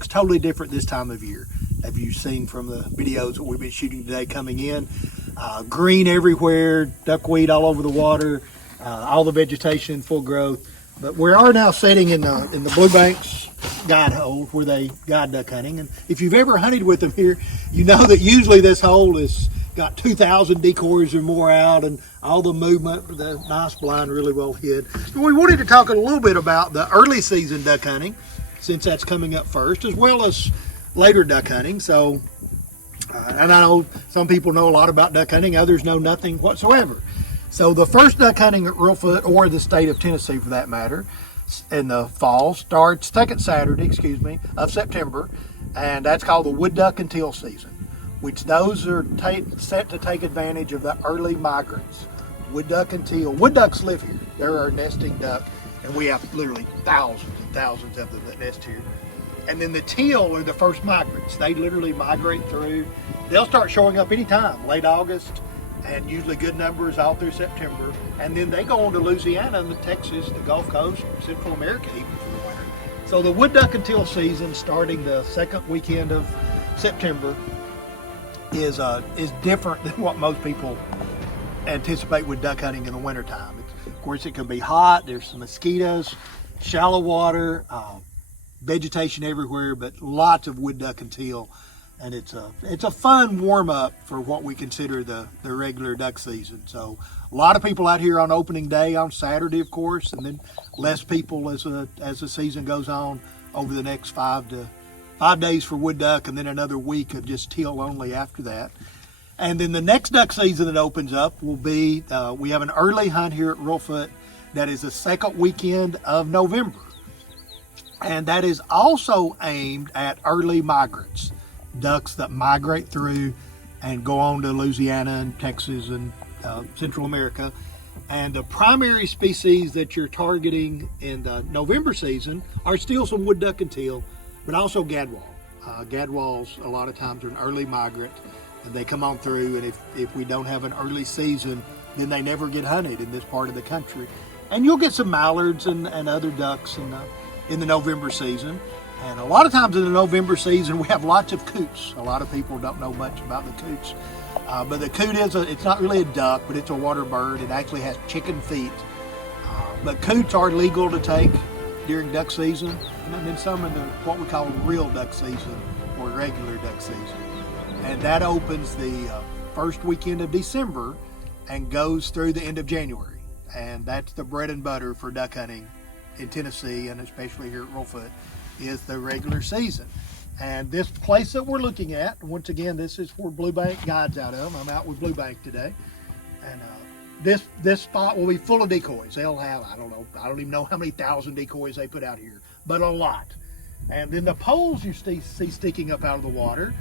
It's totally different this time of year. Have you seen from the videos that we've been shooting today coming in? Green everywhere, duckweed all over the water, all the vegetation full growth. But we are now sitting in the Blue Banks guide hole where they guide duck hunting. And if you've ever hunted with them here, you know that usually this hole is got 2,000 decoys or more out, and all the movement, the nice blind really well hid. So we wanted to talk a little bit about the early season duck hunting, since that's coming up first, as well as later duck hunting. So, and I know some people know a lot about duck hunting, others know nothing whatsoever. So the first duck hunting at Reelfoot, or the state of Tennessee for that matter, in the fall starts second Saturday, of September, and that's called the wood duck and teal season, which those are set to take advantage of the early migrants. Wood duck and teal. Wood ducks live here. They're our nesting duck, and we have literally thousands and thousands of them that nest here. And then the teal are the first migrants. They literally migrate through. They'll start showing up anytime, late August, and usually good numbers all through September. And then they go on to Louisiana and Texas, the Gulf Coast, Central America even for the winter. So the wood duck and teal season, starting the second weekend of September, is different than what most people anticipate with duck hunting in the wintertime. Of course, it can be hot. There's some mosquitoes, shallow water, vegetation everywhere, but lots of wood duck and teal. And it's a fun warm up for what we consider the regular duck season. So a lot of people out here on opening day on Saturday, of course, and then less people as the season goes on over the next 5 days for wood duck, and then another week of just teal only after that. And then the next duck season that opens up will be, we have an early hunt here at Reelfoot that is the second weekend of November. And that is also aimed at early migrants, ducks that migrate through and go on to Louisiana and Texas and Central America. And the primary species that you're targeting in the November season are still some wood duck and teal, but also gadwall. Gadwalls a lot of times are an early migrant, and they come on through, and if we don't have an early season, then they never get hunted in this part of the country. And you'll get some mallards and other ducks in the November season. And a lot of times in the November season, we have lots of coots. A lot of people don't know much about the coots. But the coot it's not really a duck, but it's a water bird. It actually has chicken feet. But coots are legal to take during duck season, and then some in what we call real duck season or regular duck season. And that opens the first weekend of December and goes through the end of January. And that's the bread and butter for duck hunting in Tennessee, and especially here at Reelfoot, is the regular season. And this place that we're looking at, once again, this is where Blue Bank guides out of. I'm out with Blue Bank today. And this spot will be full of decoys. They'll have, I don't even know how many thousand decoys they put out here, but a lot. And then the poles you see sticking up out of the water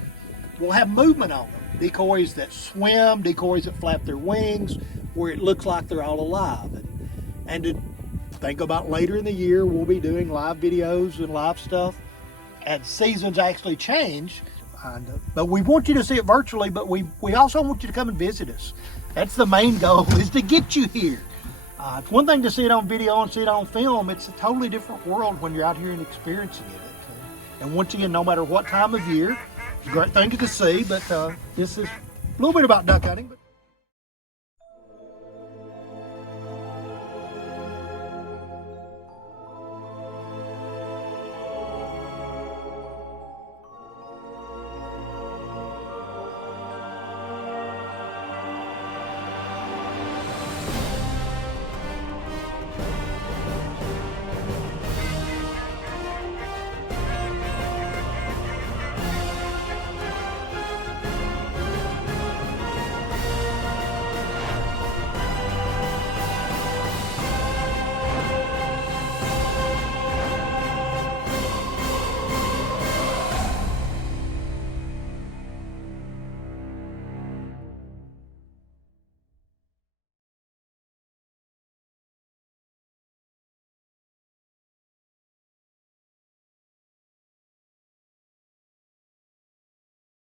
will have movement on them. Decoys that swim, decoys that flap their wings, where it looks like they're all alive. And to think about later in the year, we'll be doing live videos and live stuff as seasons actually change. But we want you to see it virtually, but we also want you to come and visit us. That's the main goal, is to get you here. It's one thing to see it on video and see it on film. It's a totally different world when you're out here and experiencing it. And once again, no matter what time of year, it's a great thing to see, but this is a little bit about duck hunting.